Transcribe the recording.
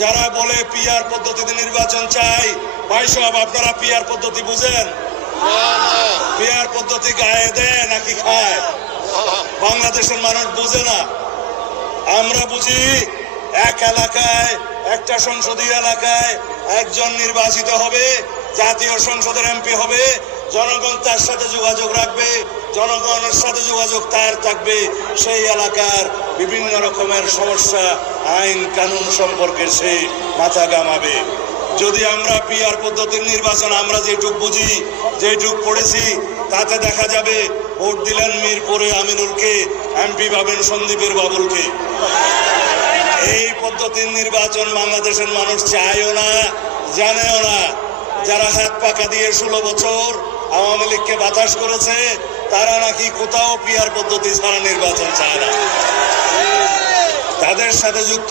যারা বলে পিআর পদ্ধতিতে নির্বাচন চাই, ভাই সব আপনারা পিআর পদ্ধতি বুঝেন? পিআর পদ্ধতি গায়ে দেয় নাকি খায়? বাংলাদেশের মানুষ বুঝে না। আমরা বুঝি এক এলাকায়, একটা সংসদীয় এলাকায় একজন নির্বাচিত হবে, জাতীয় সংসদের এমপি হবে, জনগণ তার সাথে যোগাযোগ রাখবে, জনগণের সাথে যোগাযোগ তার থাকবে, সেই এলাকার বিভিন্ন রকমের সমস্যা, আইন কানুন সম্পর্কে সে মাথা ঘামাবে। যদি আমরা পিআর পদ্ধতির নির্বাচন আমরা যেটুক বুঝি, যেটুক পড়েছি, তাতে দেখা যাবে ভোট দিলেন মিরপুরে আমিনুলকে, এমপি পাবেন সন্দীপের বাবুলকে। এই পদ্ধতির নির্বাচন বাংলাদেশের মানুষ চায়ও না, জানেও না। যারা হাত পাকা দিয়ে 16 বছর আওয়ামী লীগকে বাতাস করেছে, তারা নাকি কোথাও পিআর পদ্ধতি ছাড়া নির্বাচন চায় না। তাদের সাথে যুক্ত